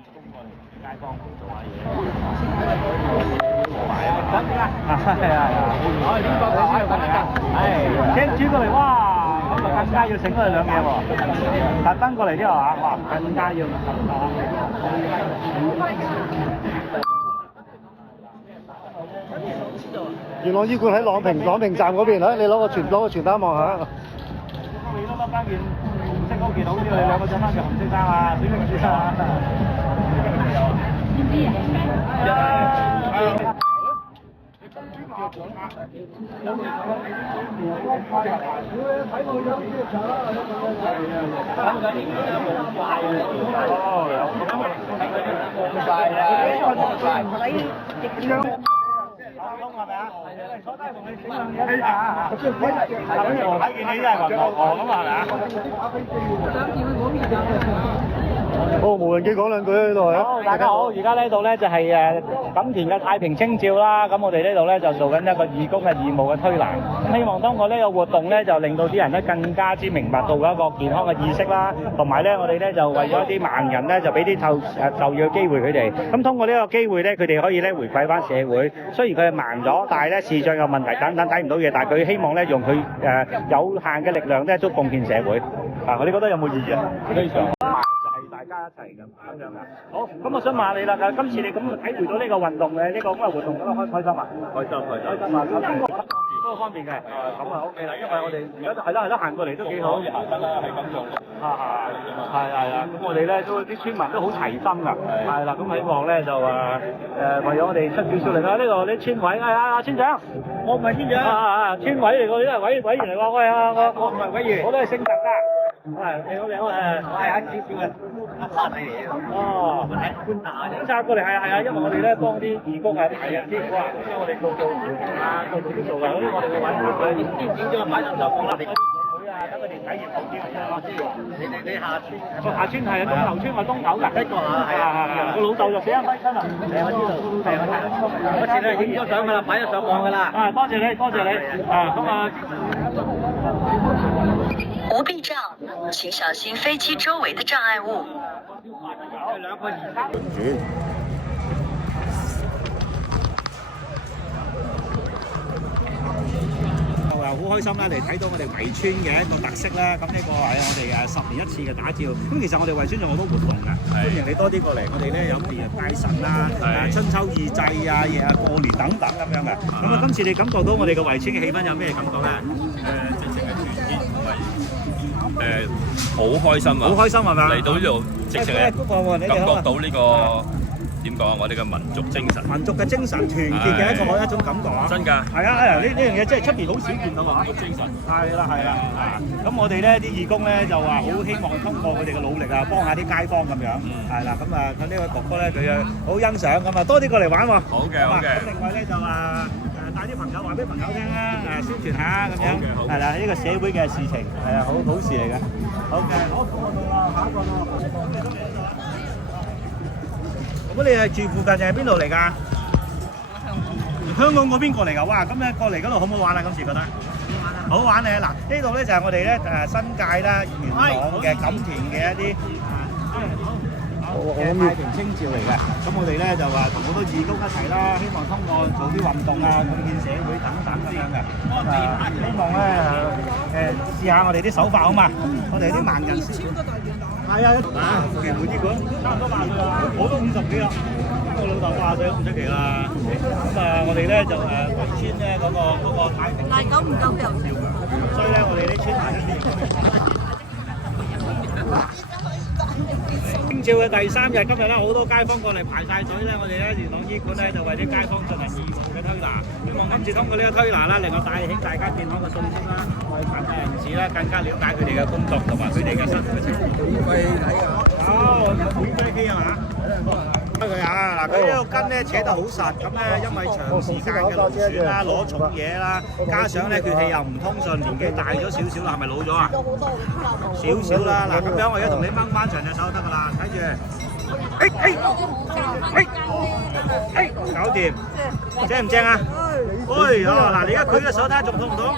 街坊做下嘢。係呢個車主過嚟，哇！咁就更加要醒佢哋兩嘢喎，特登過嚟之後嚇，哇！更加要。元朗醫館喺朗屏站嗰邊啊！你攞個傳單望下。你都笠翻件紅色嗰件，好似你兩個着翻件紅色衫啊，小明先生啊。通係咪啊？坐低同你整兩嘢啊！睇見你真係暈陀陀咁係咪啊？哦，無人機講兩句喺度啊！好，大家好，而家呢度咧就係錦田嘅太平清醮啦。咁我哋呢度咧就做緊一個義工嘅義務嘅推拿。咁希望通過呢個活動咧，就令到啲人咧更加之明白到一個健康嘅意識啦。同埋咧，我哋咧就為咗啲盲人咧，就俾啲就業嘅機會佢哋。咁通過呢個機會咧，佢哋可以咧回饋翻社會。雖然佢係盲咗，但係咧視像有問題等等睇唔到嘢，但係佢希望咧用佢有限嘅力量咧都貢獻社會。啊，你覺得有冇意義啊？非常。大家一齊咁樣啊！好，咁我想問下你啦，今次你咁體會到呢個運動嘅呢個咁嘅活動，覺得開唔開心啊？開心啊！都方便嘅，咁啊 OK 啦，因為我哋而家係啦行過嚟都幾好。可以行得啦，係咁用。係啊，咁我哋咧都啲村民都好齊心㗎，係啦，咁希望咧就為咗我哋出少少力啦。呢度啲村委，村長，我唔係村長，村委嚟㗎，呢個委員嚟㗎，我唔係委員，我都係姓陳㗎。係，你好，我係阿少少嘅阿生嚟嘅。哦，觀察啫。觀察過嚟係啊，因為我哋咧幫啲義工係排啊啲哇，因為我哋做啲做嘅，我哋會揾佢點咗擺上就放啦。佢啊，等佢哋體驗好啲嘅。你下村係啊，東頭村我東頭㗎。一個係。我老豆就死咗親啦。係我知道。係我前兩日影咗相㗎啦，擺咗上網㗎啦。啊，多謝你。啊，咁啊。不避障，請小心飛機周圍的障礙物。好開心啦！嚟睇到我哋圍村嘅一個特色啦，咁呢個係我哋10年一次嘅打醮。咁其實我哋圍村仲有好多活動㗎，歡迎你多啲過嚟。我哋咧有譬如拜神啦、春秋二祭啊、過年等等咁樣嘅。咁啊，今次你感覺到我哋嘅圍村嘅氣氛有咩感覺咧？直情係團結同埋好開心啊！好開心係咪？嚟到呢度，直情係感覺到呢個。點講啊？我哋嘅民族精神，民族嘅精神，團結嘅一種感覺啊！真㗎，係啊！呢樣嘢真係出邊好少見到啊！民族精神係啦。咁我哋咧啲義工咧就話好希望通過佢哋嘅努力啊，幫下啲街坊咁樣。係啦，咁啊，佢呢位哥哥咧佢好欣賞咁啊，多啲過嚟玩喎。好嘅。咁另外咧就帶啲朋友話俾朋友聽啦，宣傳下咁樣。係啦，呢個社會嘅事情係啊，好事嚟嘅。好嘅，好，過到啦，下一個咯。咁你係住附近定係邊度嚟㗎？香港嗰邊過嚟㗎，哇！咁咧過嚟嗰度好唔好玩啊？今次覺得好玩咧！嗱，呢度咧就係我哋咧新界啦、元朗嘅錦田嘅一啲太平清醮嚟嘅。咁我哋咧就話同好多義工一齊啦，希望通過做啲運動啊，貢獻社會等等咁樣嘅。希望咧試下我哋啲手法好嘛？我哋啲盲人先。係啊，福田會醫館差唔多80歲啦，我都50幾啦，我老豆80歲都唔出奇啦。咁我哋咧就圍村咧嗰個太平，大狗唔夠又笑㗎，所以咧我哋啲村民清醮嘅第3日，今日咧好多街坊過嚟排晒隊咧，我哋咧元朗醫館咧就為啲街坊進行義務嘅推拿，希望今次通過呢個推拿啦，能夠帶起大家健康嘅信息啦，為殘疾人士咧更加了解佢哋嘅工作同埋佢哋嘅生活嘅情況。免費睇啊！好，免費機啊嘛！佢啊，嗱，佢呢個筋咧扯得好實，咁咧因為長時間嘅勞損啦，攞重嘢啦，加上咧血氣又唔通順，年紀大咗少少啦，係咪老咗啊？少少啦，嗱，咁樣我而家同你掹翻長隻手得㗎啦，睇住，搞掂，正唔正啊？嗱，你而家舉隻手睇下仲痛唔痛？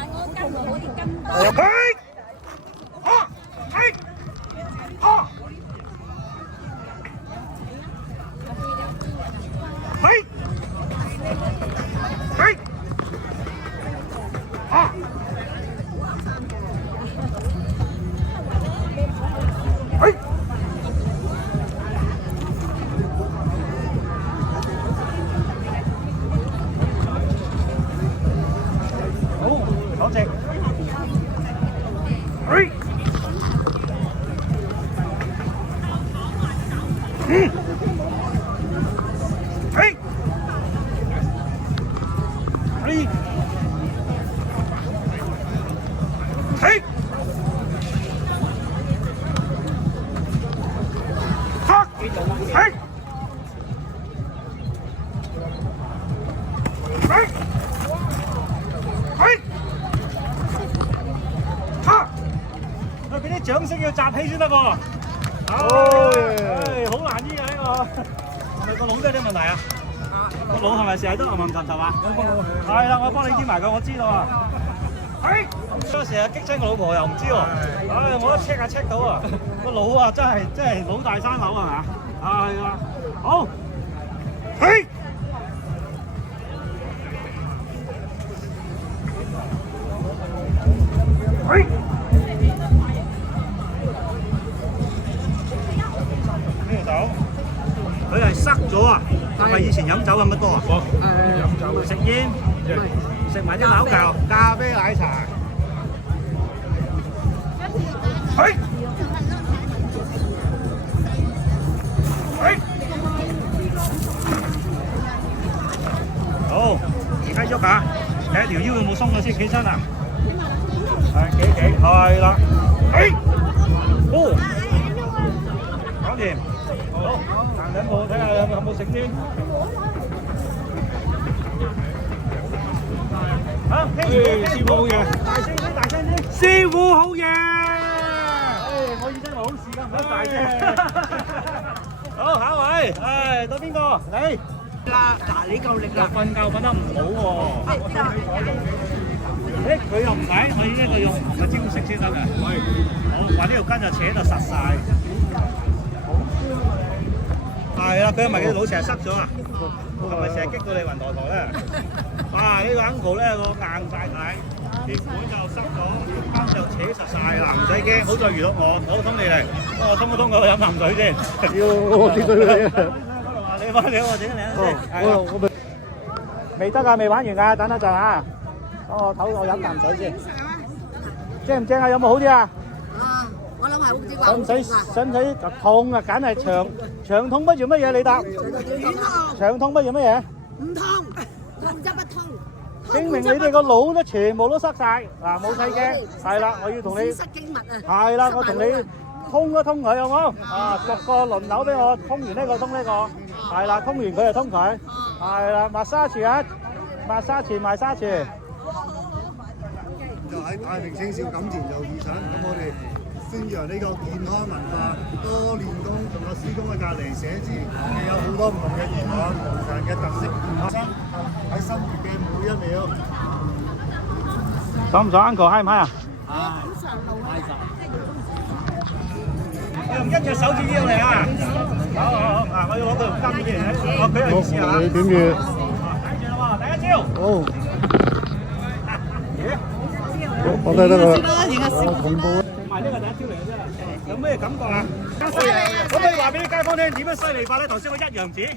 俾啲掌聲要集氣先得喎。好難醫啊呢個。係咪個腦都有啲問題啊？個腦係咪成日都暈暈沉沉啊？係啦，我幫你醫埋佢，我知道啊。我成日激親個老婆又唔知喎。我都 check 下 check 到啊。個腦啊真係腦大生瘤啊嘛。係啊。好。佢係塞咗啊！係咪以前飲酒飲得多啊？飲酒。食煙，食埋啲扭教咖啡奶茶。好，而家喐下，睇下條腰有冇鬆咗先，起身啊！企，係啦。搞掂。好，行兩步睇下有冇醒先。好，師傅好嘢，大聲啲，大聲啲。師傅好嘢。我耳仔好事㗎，唔該大聲。好，下一位，到邊個？你。嗱，你夠力啦。瞓覺瞓得唔好喎。佢又唔使，我呢個用個招式先得嘅。好，話呢條筋就扯到實晒。係啦，佢係咪佢腦成日塞咗啊？係咪成日激到你暈陀陀咧？哇！呢個 uncle 咧個硬晒體，血管就塞咗，筋就扯實晒啦，唔使驚。好在遇到我，我通你嚟，我通一通佢飲啖水先。我跌到你啊！你我整你先。未得㗎，未玩完㗎，等一陣啊。我飲啖水先。正唔正啊？有冇好啲啊？我諗係好啲啩。使唔使痛啊？梗係長痛不如乜嘢？你答。長痛不如乜嘢？唔痛，痛則不通。證明你哋個腦都全部都塞晒。嗱，冇細驚。係啦，我要同你。塞經脈啊。係啦，我同你通一通佢好冇？逐個輪流俾我通完呢個通呢個。係啦，通完佢就通佢。係啦，抹沙池啊，抹沙池賣沙池。就喺太平清醮錦田就義診，咁我哋宣揚呢個健康文化，多練功，同個師公喺隔離寫字，有好多唔同嘅言語，唔同嘅特色，喺生活嘅每一秒。爽唔爽 ，Uncle 嗨唔嗨啊？好長路啊！我用一隻手指呢度嚟啊！好，嗱，我要攞佢條筋俾你，我俾你試下。你點住？睇住啦喎，第一招。好。我得啦，恐怖。唔係呢個第一招嚟嘅啫，有咩感覺啊？可唔可以話俾啲街坊聽點樣犀利法咧？頭先我一陽指，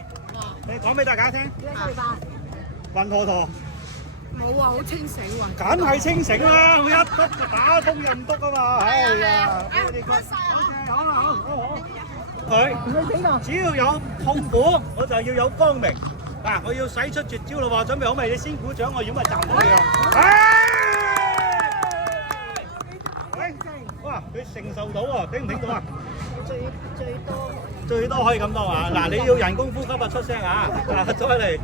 你講俾大家聽。點樣犀利法？暈陀陀。冇啊，好清醒喎。梗係清醒啦，佢一篤就打通任篤啊嘛，哎呀！好啦，好。佢只要有痛苦，我就要有光明。嗱，我要使出絕招咯喎，準備好未？你先鼓掌，我如果咪站到你啊！哇！佢承受到喎，頂唔頂到啊？最多可以咁多啊！嗱，你要人工呼吸啊，出聲啊！嗱，再嚟，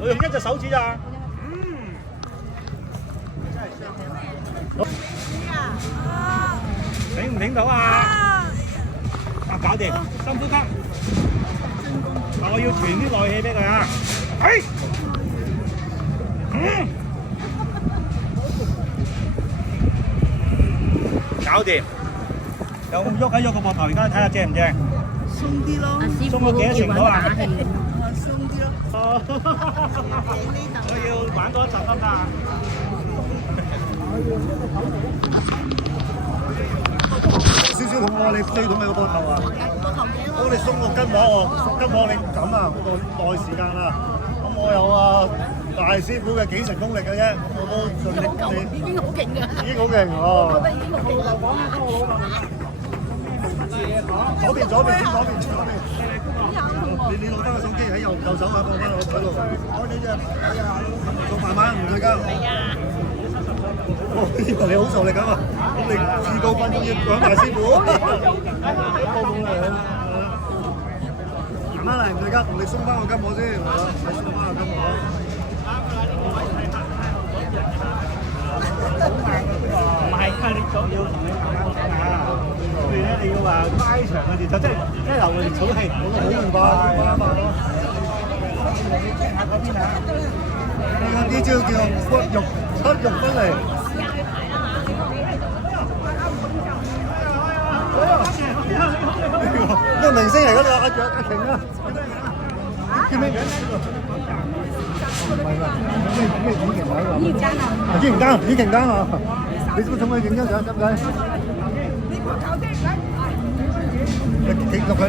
我用一隻手指咋？頂唔頂到啊？搞掂，深呼吸。我要傳啲內氣俾佢啊！搞掂。有冇喐一喐個膊頭？而家睇下正唔正？鬆啲咯。鬆咗幾多程度啊？鬆啲咯。我要玩多10分啊！少少痛喎，你最痛你個膊頭啊！我哋鬆個筋膜喎，筋膜你唔敢啊，嗰個耐時間啦。咁我有大師傅嘅幾成功力嘅啫，我都盡力幫你。已經好勁㗎。已經好勁哦！覺得已經好勁啦。左邊。你攞翻個手機喺右手啊，放翻落喺度。我呢隻做慢慢唔對㗎。哦，以為你好受力㗎嘛？咁你自告奮勇要講埋師傅。慢慢嚟唔對㗎，同你鬆翻個筋膜先，係咯，你鬆翻個筋膜。唔係㗎，你仲要同你慢慢講啊！咁你咧，你要話拉長嘅節奏，即係流嚟草氣，好唔快啊嘛！呢招叫骨肉出肉分離。呢個明星嚟㗎，阿強啊！叫咩名？唔係㗎，咩演員嚟㗎？演員單啊！你做咩影張相？得唔得？你錄佢，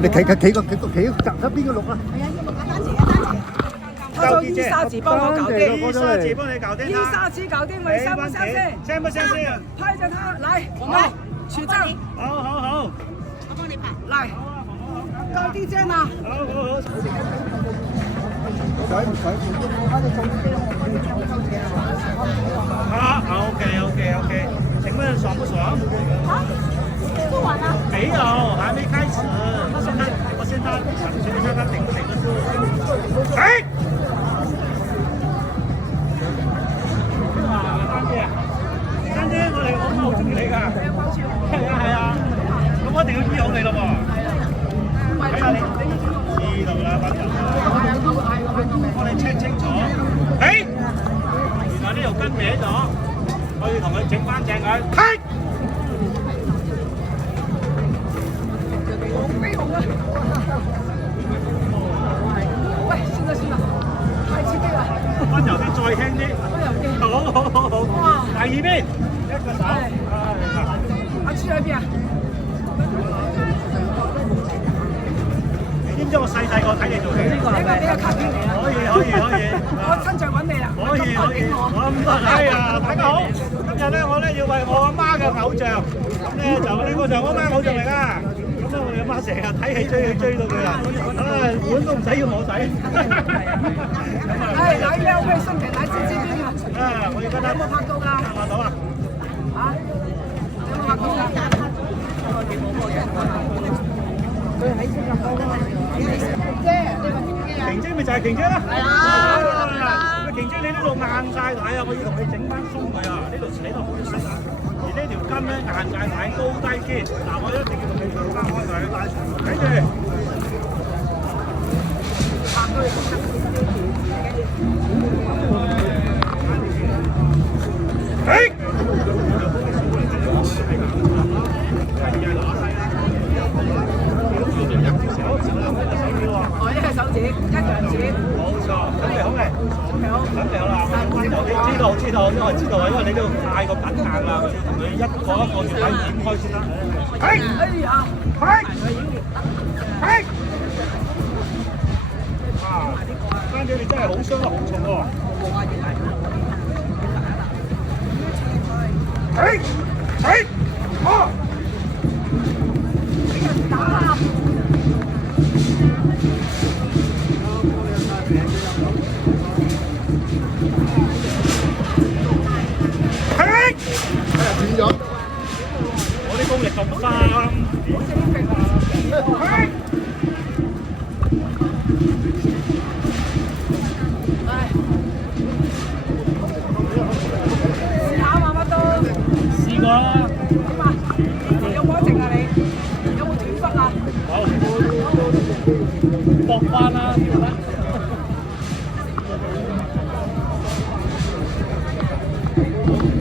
你企側邊個錄啊！他說伊沙子幫我搞定，伊沙子幫你搞定，伊沙子搞定，我相不相信？相不相信？拍着他來，我們取證。好，我幫你拍。來，高低肩啊！好，OK，請問爽不爽？做完了。沒有，還沒開始。我現在想學一下他頂不頂得住。哎！珊姐，我好中意你㗎。係啊，咁我一定要醫好你咯喎。睇下你知道啦，幫你 check 清楚。哎！原來呢條筋歪咗，我要同佢整翻正佢。係。喂，算啦，太刺激啦！溫柔啲，再輕啲。好。哇！第二邊，一個手。阿朱喺邊啊？你知唔知我細個睇你做戲？呢個比較卡片嚟啊！可以。我親自揾你啦！可以。咁多哎呀，大家好！今日咧，我咧要為我阿媽嘅偶像，咁咧就呢個就我媽偶像嚟㗎。咁咧我阿媽成日睇戲追到佢啦，碗都唔使要我洗。來兩位順便來自己邊啊！我要跟他有冇拍到㗎？拍到啊！啊？有冇拍到㗎？瓊姐咪就係瓊姐啦。係啊！瓊姐你呢度硬晒奶啊！我要同你整翻鬆佢啊！呢度扯得好實啊！而呢條筋咧硬晒奶高低肩，嗱我一定要同你拉開佢，睇住。哎！我呢係手指，一樣指。冇錯，準備好未？準備好啦！知道，因為知道啊，因為你都太過緊硬啦，要同佢一個一個月體點開先得。哎呀！哇！珊姐你真係好傷得好重喎！我啲功力咁深。試下嘛乜都。試過啦。點啊？有冇得剩啊你？有冇斷骨啊？搏翻啦！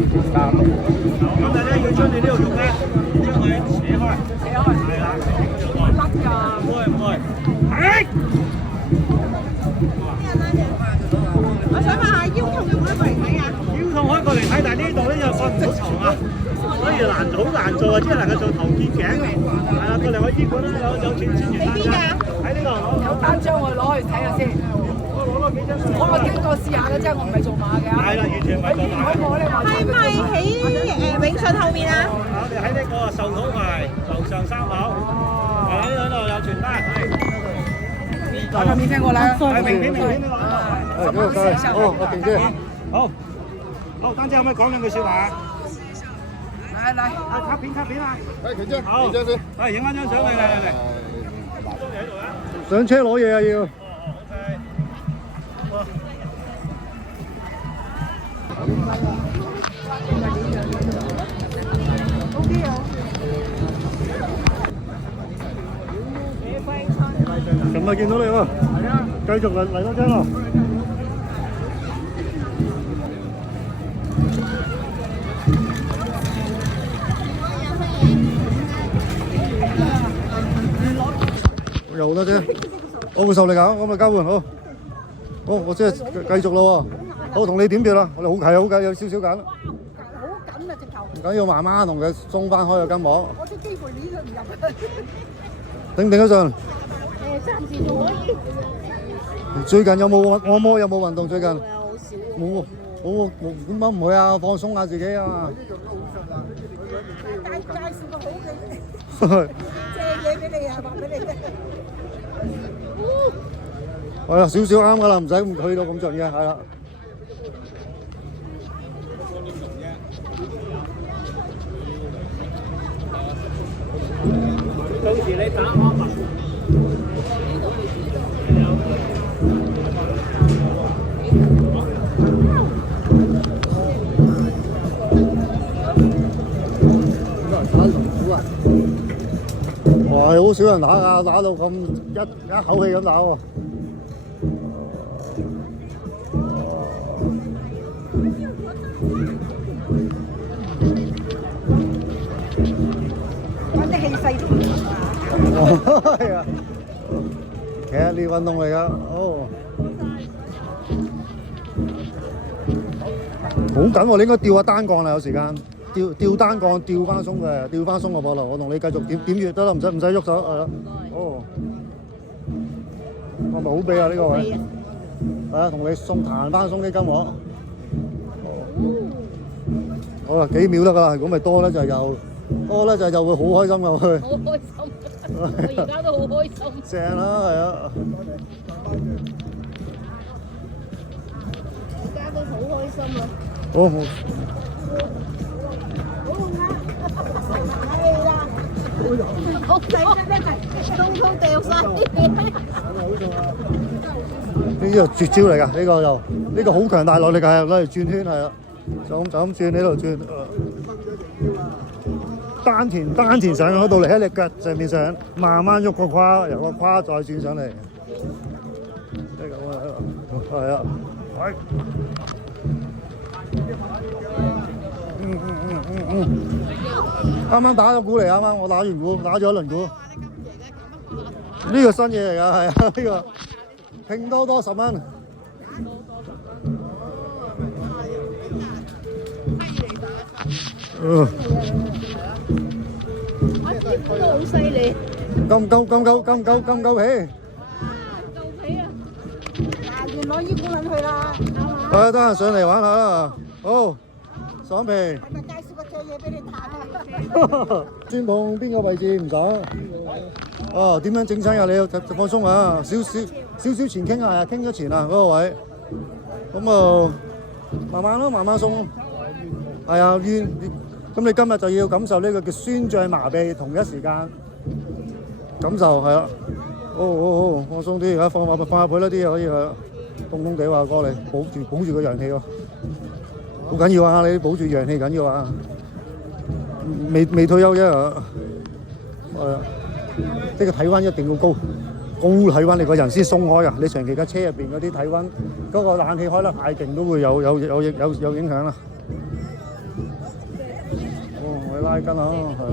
咁但係咧，要將你呢度肉咧，將佢扯開。係啦。甩㗎。唔會。係。我想問下腰痛用唔可以過嚟睇啊？腰痛可以過嚟睇，但係呢度咧又瞓唔到床啊，所以好難做啊，只係能夠做頭肩頸。係啦，過嚟我醫館啦，有錢先完。喺邊㗎？喺呢度。有單張我攞去睇下先。我咪經過試下嘅啫，我唔係做馬嘅。係啦，完全唔係做馬。係咪喺永信後面啊？我哋喺呢個壽桃圍樓上3樓。係喺呢度有傳單。打個面俾我啦。係明天呢個。哦，我停先。好，丹姐可唔可以講兩句説話？嚟，卡片啊！係停先，好，停張先。係影翻張相嚟。上車攞嘢啊要。琴日見到你喎，繼續嚟多張咯。有好多張，我會受力㗎，我咪交換好。好，我即係繼續咯喎。好，同你點票啦，我哋好緊，有少少緊。好緊啊！直頭。唔緊要，慢慢同佢鬆翻開個筋膜。我啲機會鏈都唔入。頂唔頂得順？暫時仲可以。最近有冇按摩？有冇運動最近？好少。冇，點解唔去啊？放鬆下自己啊！介紹個好嘅，借嘢俾你啊，話俾你聽。係啊，少少啱噶啦，唔使去到咁盡嘅，係啦。到時你打我。哇！好少人打㗎，打到咁一口氣咁打喎。我啲氣勢都唔同啊！係啊，劇烈運動嚟㗎，哦，好緊喎！你應該吊下單槓啦，有時間吊單槓，吊翻鬆嘅，吊翻鬆個膊頭。我同你繼續點穴得啦，唔使喐手，係啦。哦，係咪好痹啊？呢個位係啊，同你彈翻鬆啲筋膜。好啦，幾秒得㗎啦，如果咪多咧就又會好開心㗎會。好開心，我而家都好開心。正啦，係啊。而家都好開心啊！好。係啦，好通通掉晒。呢個絕招嚟㗎，呢個好強大落力㗎，攞嚟轉圈係啊，就咁轉喺度轉。丹田上嗰度嚟，喺你腳上面上，慢慢喐個胯，由個胯再轉上嚟。即係咁啊，係啊，係。啱啱打咗鼓嚟，啱啱我打完鼓，打咗一輪鼓。呢個新嘢嚟㗎，係啊，呢個拼多多10蚊。都好犀利。夠唔夠皮？夠皮啊！元朗醫館去啦。得閒上嚟玩下啦。好，爽皮。係咪介紹個借嘢俾你彈啊？尊重邊個位置唔爽？哦，點樣整親啊？你要放鬆啊！少少前傾啊，傾咗前啊嗰個位。咁啊，慢慢咯，慢慢鬆。係啊，冤。咁你今日就要感受呢個叫酸脹麻痹，同一時間感受係啦。好，放鬆啲，而家放下佢啦，啲嘢可以係啦。凍凍地話過嚟，保住個陽氣喎，好緊要啊！你保住陽氣緊要啊！未退休啫係啊，即係個體溫一定要高體溫，你個人先鬆開㗎。你長期架車入邊嗰啲體溫，嗰個冷氣開得太勁都會有影響啦。我拉筋啊，係啊。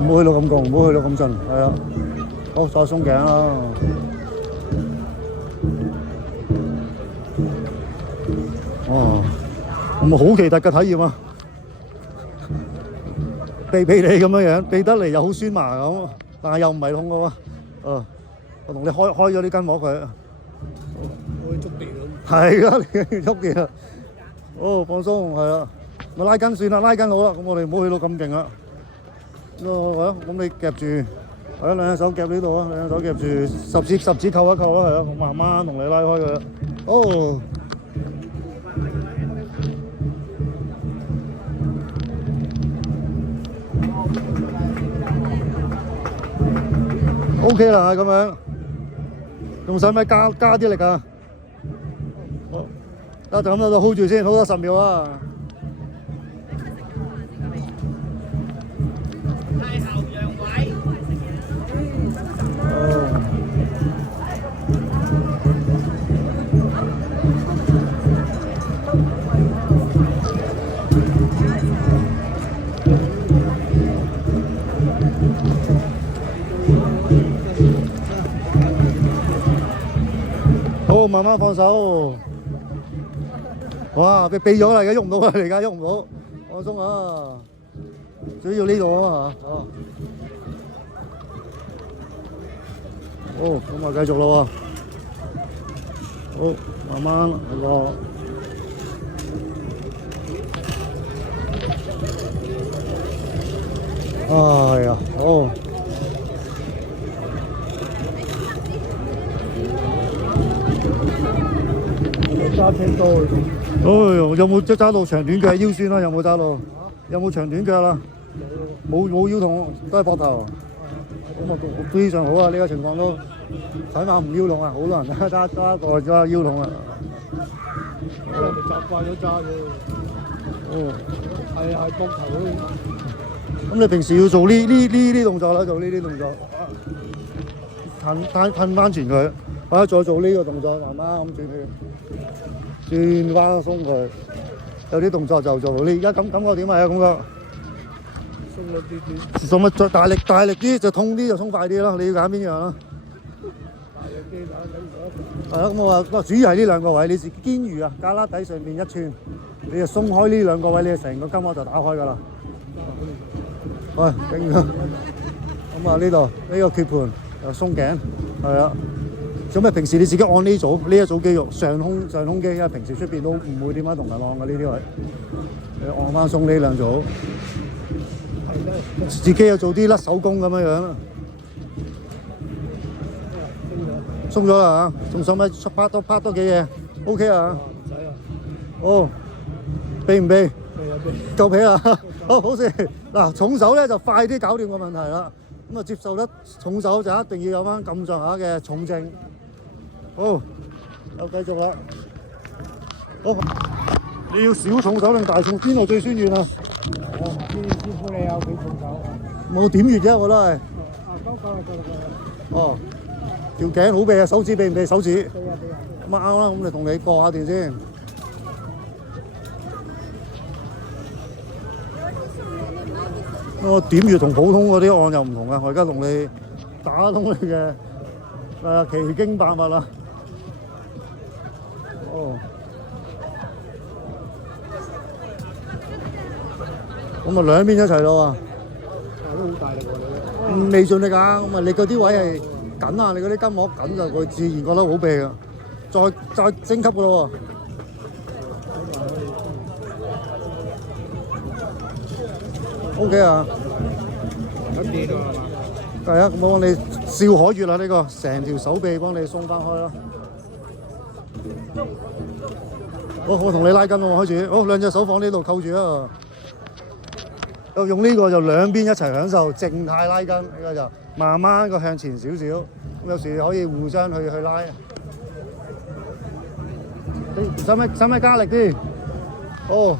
唔好去到咁高，唔好去到咁盡，係啊。好，再鬆頸啦。哇，咁好奇特嘅體驗啊！避你咁樣，避得嚟又好酸麻咁，但係又唔係痛嘅喎。我同你開咗啲筋膜佢。開足地咁。係啦，你喐嘅啦。哦，放鬆係啦，咪拉筋算啦，拉筋好啦。咁我哋唔好去到咁勁啦。咁你夾住，係啊，兩隻手夾呢度啊，兩隻手夾住十指扣一扣啦，係啊，我慢慢同你拉開佢。哦。OK 啦，咁樣，仲使唔使加啲力啊？好，得就咁喺度 hold 住先 ，hold 多10秒啊！太后讓位。好，慢慢放手。哇，避咗啦，而家喐唔到啦，而家喐唔到，放鬆啊！主要呢度啊嘛，好，咁啊繼續咯喎。好，慢慢嚟個。哎呀，好。揸車多。有冇揸到長短腳腰酸啦？有冇揸到？有冇長短腳啦？冇腰痛，都係膊頭。咁啊非常好啊！呢個情況都起碼唔腰痛啊！好多人揸個揸腰痛啊。習慣咗揸嘅。哦。係膊頭嗰啲。咁你平時要做呢動作啦，做呢啲動作，褪翻前佢，或者再做呢個動作，慢慢咁轉翻鬆佢。有啲動作就做，你而家感覺點啊？感覺鬆咗啲啲。做乜再大力啲就痛啲就鬆快啲咯？你要揀邊樣啦？大力啲打緊。係咯，咁我話主要係呢兩個位，你是肩魚啊，胳肋底上邊1寸，你就鬆開呢兩個位，你就成個筋膜就打開㗎啦。喂，勁啊！咁啊呢度呢個缺盤又鬆頸，係啊。咁啊平時你自己按呢一組肌肉上胸肌，因為平時出邊都唔會點樣同人按嘅呢啲位，你按翻鬆呢兩組，自己又做啲甩手功咁樣樣，鬆咗啦嚇，仲想唔想拍多幾嘢 ？OK 啊？唔使啊。哦，避唔避？避啊避。夠皮啦！好事嗱，重手咧就快啲搞掂個問題啦。咁啊接受得重手就一定要有翻咁上下嘅重症。好，又繼續啦。好，你要小重手定大重？邊度最酸軟啊？師傅你有幾重手？冇點穴啫，我都係。啊，夠啦。哦，條頸好避啊，手指避唔避？手指。避啊。咁啊啱啦，咁你同你過下段先。我點穴同普通嗰啲按又唔同啊！我而家同你打通你嘅奇經百脈啦。哦。咁啊兩邊一齊咯喎。都好大力喎你。未盡力㗎，咁啊你嗰啲位係緊啊，你嗰啲筋膜緊就佢自然覺得好避㗎。再升級㗎咯喎。OK 啊，咁啲㗎係嘛？係啊，咁我幫你笑海穴啦，呢個成條手臂幫你鬆翻開啦。好，我同你拉筋喎，開始。好，兩隻手放呢度扣住啊。用呢個就兩邊一齊享受靜態拉筋，呢個就慢慢個向前少少。咁有時可以互相去拉。你使唔使加力啲？哦。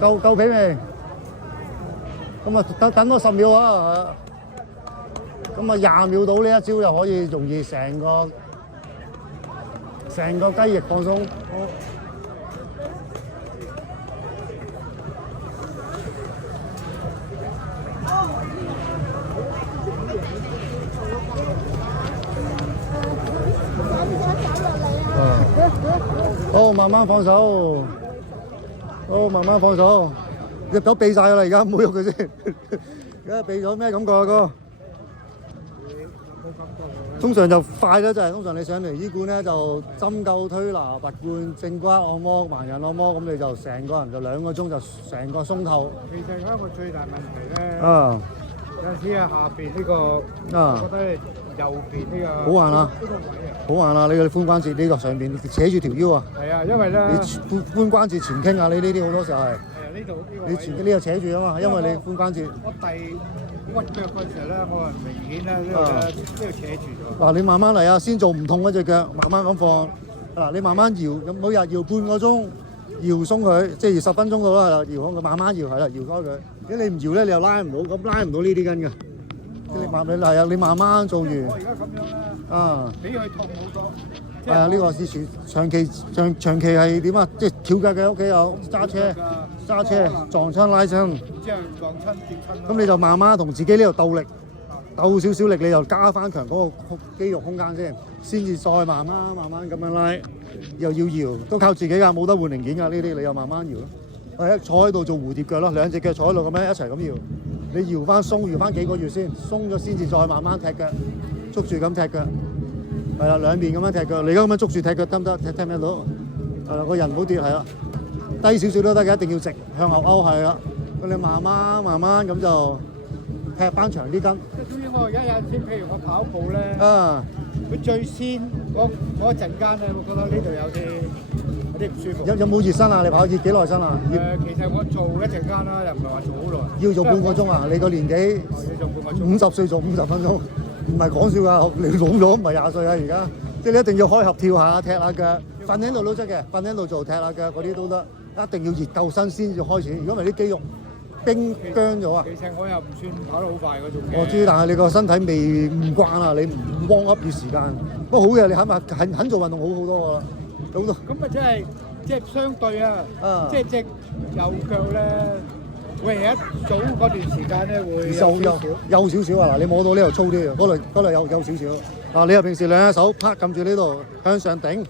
夠皮未？咁啊等多10秒啊！咁啊20秒到呢一招就可以容易成個雞翼放鬆。好，慢慢放手。好，慢慢放手，隻手避晒㗎啦，而家唔好喐佢先。而家避咗咩感覺啊哥？通常就快啦，就係通常你上嚟醫館咧就針灸、推拿、拔罐、正骨按摩、盲人按摩，咁你就成個人就2個鐘就成個鬆透。其實有一個最大問題咧，啊，有陣時啊下邊呢個，啊我覺得右邊呢個好硬啊，呢個位啊，好硬啊！你個髖關節呢個上邊扯住條腰啊，係啊，因為咧，你髖關節前傾啊，你呢啲好多時候係係啊呢度呢個位你前呢個扯住啊嘛，因為你髖關節。我屈腳嗰陣時咧，我係明顯咧呢度咧呢度扯住咗。嗱，你慢慢嚟啊，先做唔痛嗰隻腳，慢慢咁放。嗱，你慢慢搖，咁每日搖半個鐘，搖鬆佢，即係搖10分鐘到啦，搖開佢，慢慢搖係啦，搖開佢。如果你唔搖咧，你又拉唔到，咁拉唔到呢啲筋㗎。你慢慢做完。我而家咁樣咧，啊，比佢痛好多。係啊，呢個是長期係點啊？即係翹腳嘅屋企有揸車撞親拉親，之後撞親跌親。咁你就慢慢同自己呢度鬥力，鬥少少力，你就加翻強嗰個肌肉空間先至再慢慢咁樣拉，又要搖，都靠自己㗎，冇得換零件㗎呢啲，你又慢慢搖咯。係啊，坐喺度做蝴蝶腳咯，兩隻腳坐喺度咁樣一齊咁搖，你搖翻鬆，搖翻幾個月先，鬆咗先至再慢慢踢腳，捉住咁踢腳。係啦，兩邊咁樣踢腳，你而家咁樣捉住踢腳得唔得？踢唔到？係啦，個人唔好跌，係啦，低少少都得嘅，一定要直向後勾，係啦。咁你慢慢咁就踢翻長啲筋。即係總之我而家有陣時，譬如我跑步咧，啊，佢最先嗰陣間咧，我覺得呢度有啲唔舒服。有冇熱身啊？你跑熱幾耐身啊？其實我做一陣間啦，又唔係話做好耐。要做半個鐘啊！你個年紀要做半個鐘。 50歲做50分鐘，唔係講笑㗎。你老咗唔係20歲啊！而家即係你一定要開合跳下、踢下腳，瞓喺度都得嘅，瞓喺度做踢下腳嗰啲都得。一定要熱夠身先至開始，如果唔係啲肌肉冰僵咗啊！其實我又唔算跑得好快嗰種嘅。我知，但係你個身體未唔慣啊，你唔 warm up 要時間。不過好嘅，你肯做運動好好多㗎啦，好多。咁啊，即係相對啊，即係隻右腳咧，會係一早嗰段時間咧會有少少啊！嗱，你摸到呢度粗啲嘅，嗰度有少少。啊，你又平時兩隻手拍撳住呢度向上頂。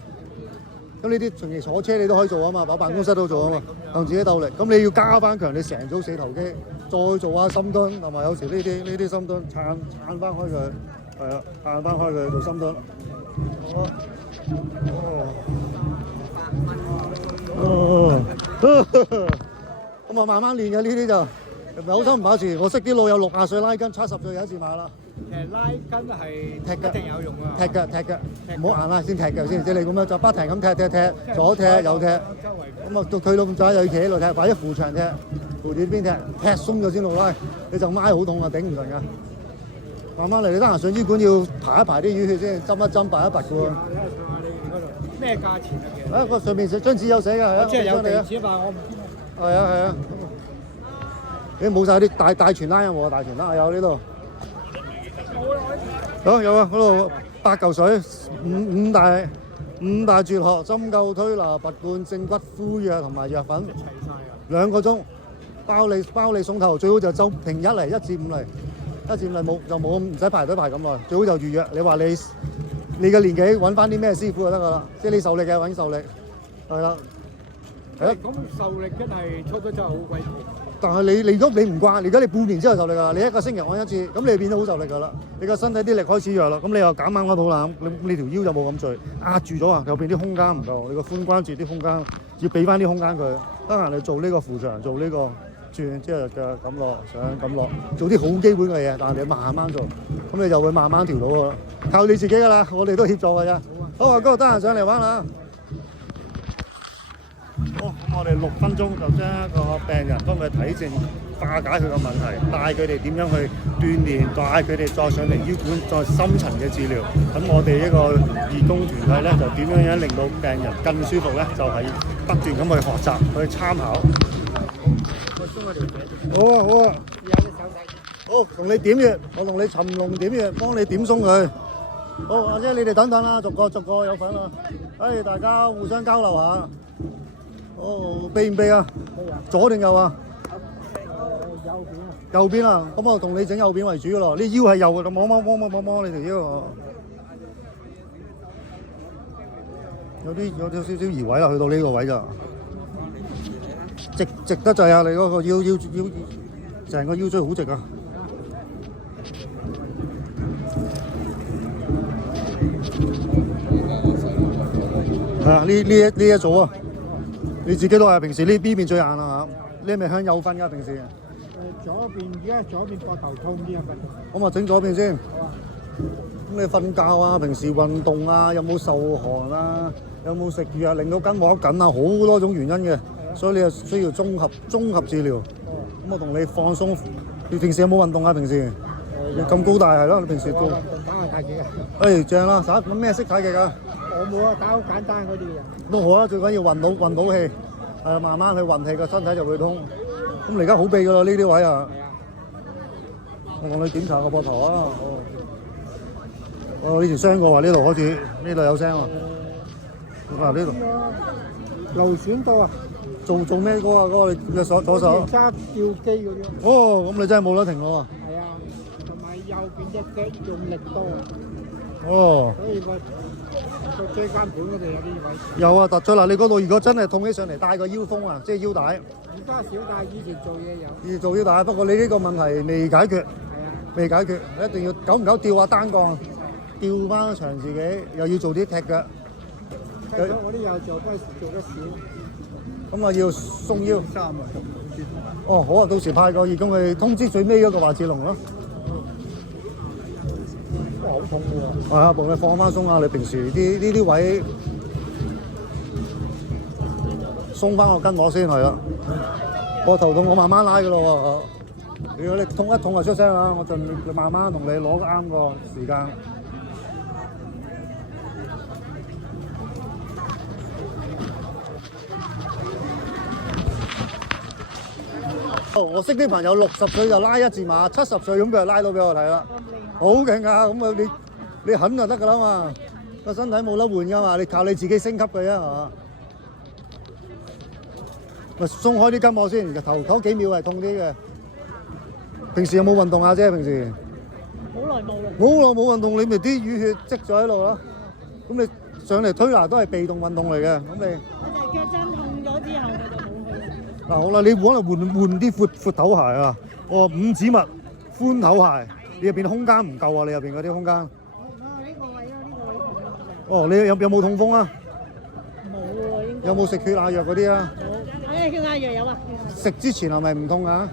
咁呢啲長期坐車你都可以做啊嘛，擺辦公室都做啊嘛，同自己鬥力。咁你要加翻強你成組四頭肌，再做下深蹲，同埋有時呢啲深蹲撐翻開佢，係啊，撐翻開佢做深蹲。好啊。咁啊，慢慢練嘅呢啲就唔係好心唔跑時。我識啲老友60歲拉筋，70歲有一次買啦。其實拉筋係踢腳一定有用啊！踢腳，唔好硬啦，先踢腳先。即係你咁樣就不停咁踢，左踢右踢，咁啊到佢到咁滯又要企喺度踢，或者扶牆踢，扶住邊踢鬆咗先落拉，你就挨好痛啊，頂唔順㗎。慢慢嚟，你得閒上醫館要排一排啲淤血先，針一針拔一拔㗎喎。咩價錢啊？其實啊，個上面張紙有寫㗎，係啊，即係有地址，但係我唔知。係啊。你冇曬啲大全拉有冇啊？大全拉有呢度。有啊，嗰度8嚿水，五大絕學，針灸、推拿、拔罐、正骨、敷藥同埋藥粉，2個鐘，包你送頭，最好就周平日嚟1至5嚟，1至5嚟冇唔使排隊排咁耐，最好就預約。你話你嘅年紀揾翻啲咩師傅就得㗎啦，即係你受力嘅揾受力，係啦。咁受力真係初初真係好鬼痛。但係你如果你唔慣，而家你半年之後受力㗎，你1個星期按1次，咁你變到好受力㗎啦。你個身體啲力開始弱啦，咁你又減硬個肚腩，你條腰就冇咁墜，壓住咗啊！右邊啲空間唔夠，你個髖關節啲空間要俾翻啲空間佢。得閒你做呢個扶牆，做呢個轉，即係腳咁落上咁落，做啲好基本嘅嘢，但係你慢慢做，咁你就會慢慢調到㗎啦。靠你自己㗎啦，我哋都協助㗎啫。好啊，哥，得閒上嚟玩下。好，咁我哋6分鐘就將一個病人幫佢睇症，化解佢嘅問題，帶佢哋點樣去鍛鍊，帶佢哋再上嚟醫館再深層嘅治療。咁我哋呢個義工團體咧，就點樣令到病人更舒服咧？就係不斷咁去學習，去參考。好啊，好，同你點穴，我同你尋龍點穴，幫你點鬆佢。好，阿姐你哋等等啦，逐個有份啦。大家互相交流下。避唔避啊？左定右啊？右邊啊，咁我同你整右邊為主噶咯。你腰係右嘅，咁摸你條腰。有少少移位啦，去到呢個位咋？直得滯啊！你嗰個腰，成個腰椎好直啊！係啊，呢一組啊，你自己都係平時呢邊最硬啊嚇，你係咪向右瞓㗎平時？左邊而家左邊膊頭痛啲啊！咁啊整左邊先。咁你瞓覺啊，平時運動啊，有冇受寒啊？有冇食藥令到筋膜緊啊？好多種原因嘅，所以你係需要綜合治療。咁我同你放鬆。你平時有冇運動啊？平時你咁高大係咯，你平時做打下太極啊！正啦，打咁咩式太極啊？我冇啊，打好簡單嗰啲嘅。都好啊，最緊要運到氣，係慢慢去運氣，個身體就會通。咁你而家好痹噶啦，呢啲位啊。我同你檢查個膊頭啊。呢條傷過啊，呢度開始，呢度有聲啊。嗱呢度勞損到啊！做咩嗰個你嘅左手？揸吊機嗰啲。哦，咁你真係冇得停咯喎。係啊，同埋右邊隻腳用力多啊。哦。所以個椎間盤嗰度有啲位。有啊，突咗啦！你嗰度如果真係痛起上嚟，帶個腰封啊，即係腰帶。而家少帶，以前做嘢有。以前做腰帶，不過你呢個問題未解決。係啊。未解決，一定要久唔久吊下單槓，吊翻長自己，又要做啲踢腳。我啲有做，不過做得少。咁啊要鬆腰。3啊。哦，好啊，到時派個義工去通知最尾嗰個華智龍咯。哇，好痛喎！係啊，幫你放翻鬆啊！你平時呢啲位鬆翻個筋膜先係啦。個頭痛我慢慢拉㗎咯喎。如果你痛一痛就出聲啦，我盡慢慢同你攞啱個時間。我識啲朋友60歲就拉一字馬，70歲咁佢就拉到俾我睇啦，好勁㗎！咁啊你肯就得㗎啦嘛，個身體冇得換㗎嘛，你靠你自己升級嘅啫係嘛。咪鬆開啲筋膜先，頭幾秒係痛啲嘅。平時有冇運動啊？姐平時？好耐冇啦。好耐冇運動，你咪啲淤血積咗喺度咯。咁你上嚟推拿都係被動運動嚟嘅，咁你。我就係腳踭痛咗之後，我就冇去。嗱好啦，你可能換啲闊頭鞋啊，五指襪寬頭鞋，你入邊空間唔夠啊！你入邊嗰啲空間。呢個位啊，呢個位痛。哦，你有冇痛風啊？冇喎，應該。有冇食血壓藥嗰啲啊？冇。血壓藥有啊。食之前係咪唔痛啊？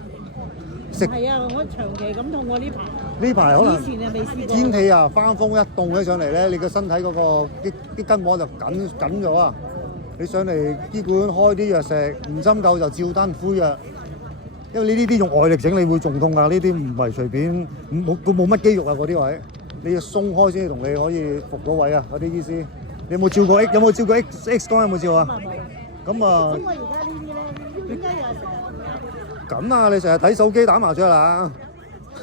食。係啊，我長期咁痛喎呢排。呢排可能。以前啊未試過。天氣啊，翻風一凍起上嚟咧，你個身體嗰個啲筋膜就緊咗啊！你上嚟醫館開啲藥食，唔針灸就照單敷藥。因為你呢啲用外力整，你會仲痛啊！呢啲唔係隨便，冇乜肌肉啊嗰啲位，你要鬆開先至同你可以復到位啊！嗰啲醫師，你有冇照過 X 光有冇照啊？咁啊。咁我而家呢啲咧，點解又成日咁啊？你成日睇手機打麻雀啦？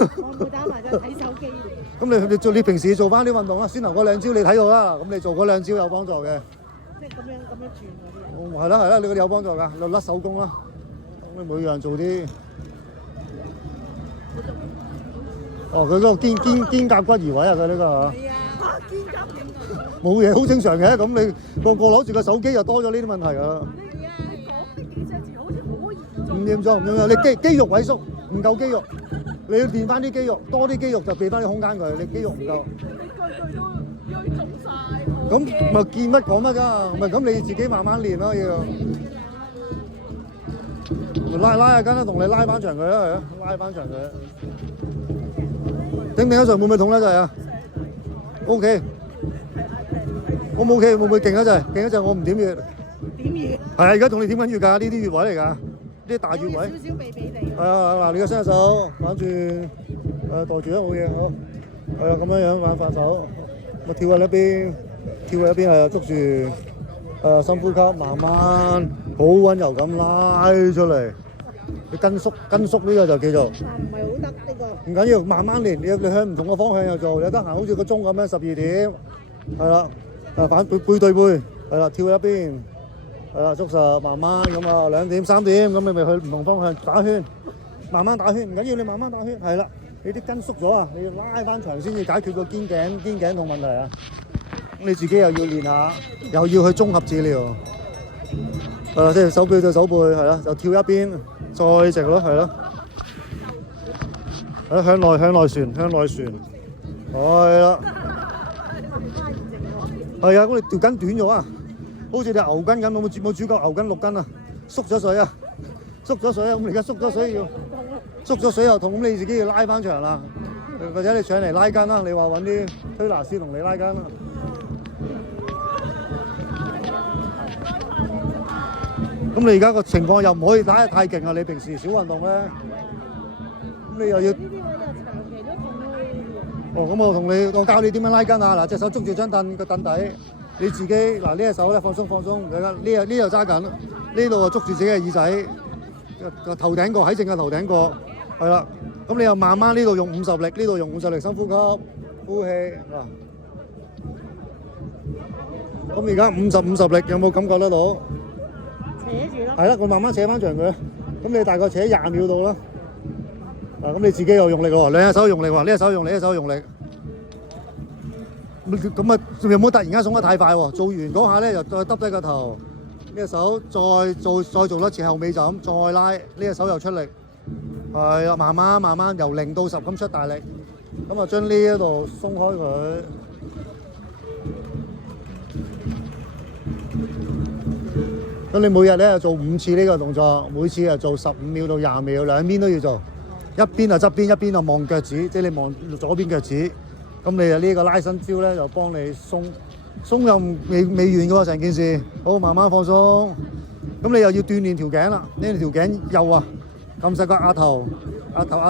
我冇打麻雀，睇手機。咁你平時做翻啲運動啦，先頭嗰兩招你睇到啦，咁你做嗰兩招有幫助嘅。即係咁樣轉嗰啲。係啦，你嗰啲有幫助㗎，就甩手工啦。咁你每樣做啲。哦，佢嗰個肩胛骨移位啊，佢呢個係嘛？係啊，肩胛骨。冇嘢，好正常嘅。咁你個攞住個手機就多咗呢啲問題㗎。係啊，講呢幾隻字好似好嚴重。唔嚴重，你肌肉萎縮，唔夠肌肉，你要練翻啲肌肉，多啲肌肉就俾翻啲空間佢。你肌肉唔夠。你句都淤腫晒。咁咪見乜講乜㗎？咪咁你自己慢慢練咯，要。拉下筋啦，同你拉翻長佢啦，係啊，拉翻長佢。頂唔頂得順？會唔會痛咧？就係啊。OK。我冇 OK，會唔會勁一陣？勁一陣，我唔點穴。點穴？係啊，而家同你點緊穴㗎，呢啲穴位嚟㗎，呢啲大穴位。少少避避地。係啊，嗱，你個雙手反轉，袋住啦，冇嘢，好。係啊，咁樣樣玩反手，咪跳喺一邊，跳喺一邊係啊，捉住，深呼吸，慢慢，好溫柔咁拉出嚟。你跟縮呢個就叫做。唔係好得呢個。唔緊要，慢慢練，你向唔同嘅方向又做，有得閒好似個鐘咁樣12點，係啦。反背對背，係啦，跳一邊，係啦，捉實，慢慢咁啊，2點3點，咁你咪去唔同方向打圈，慢慢打圈，唔緊要，你慢慢打圈，係啦，你啲筋縮咗啊，你要拉翻長先至解決個肩頸痛問題啊，咁你自己又要練下，又要去綜合治療，係啦，即係手背對手背，係啦，就跳一邊，再直咯，係咯，係啦，向內旋，係啦。係啊，我哋條筋短咗啊！好似你牛筋咁，冇煮夠牛筋6斤啊，縮咗水啊，縮咗水啊，咁你而家縮咗水又痛，咁你自己要拉翻長啦，或者你上嚟拉筋啦，你話揾啲推拿師同你拉筋啦。咁你而家個情況又唔可以打得太勁啊！你平時少運動咧，咁你又要。哦，咁我教你點樣拉筋啊！嗱，隻手捉住張凳個凳底，你自己嗱呢隻手咧放鬆，呢度揸緊，呢度啊捉住自己嘅耳仔，個頭頂角喺正個頭頂角，係啦。咁你又慢慢呢度用50力，呢度用50力深呼吸，呼氣嗱。咁而家50力，有冇感覺得到？扯住咯。係啦，我慢慢扯翻長佢。咁你大概扯20秒到啦。咁你自己又用力喎，兩隻手用力喎，呢隻手用力，呢隻手用力。咁啊，有冇突然間鬆得太快喎？做完嗰下咧，就再耷低個頭，呢隻手再做多次後尾就咁，再拉，呢隻手又出力。係啦，慢慢由0到10咁出大力。咁啊，將呢一度鬆開佢。咁你每日咧做5次呢個動作，每次啊做15秒到20秒，兩邊都要做。一邊啊側邊，一邊啊望腳趾，即係你望左邊腳趾。咁你啊呢個拉伸招咧就幫你鬆又未完嘅喎成件事。好，慢慢放鬆。咁你又要鍛鍊條頸啦，呢條頸右啊，撳實個額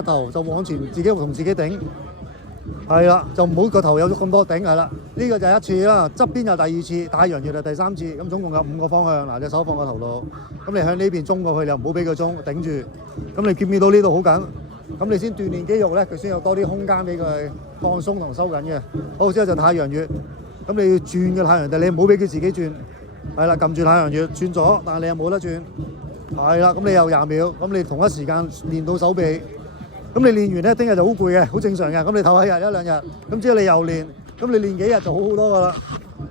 頭就往前，自己同自己頂。係啦，就唔好個頭有咗咁多頂，係啦。呢個就係1次啦，側邊就第2次，太陽穴就第3次。咁總共有5個方向。嗱，隻手放個頭度，咁你向呢邊中過去，你又唔好俾佢中，頂住。咁你見唔見到呢度好緊？咁你先鍛鍊肌肉咧，佢先有多啲空間俾佢放鬆同收緊嘅。好，之後就太陽穴。咁你要轉嘅太陽，但你唔好俾佢自己轉。係啦，撳住太陽穴轉咗，但係你又冇得轉。係啦，咁你又20秒，咁你同一時間練到手臂。咁你練完咧，聽日就好攰嘅，好正常嘅。咁你唞下1-2日，咁之後你又練，咁你練幾日就好好多噶啦。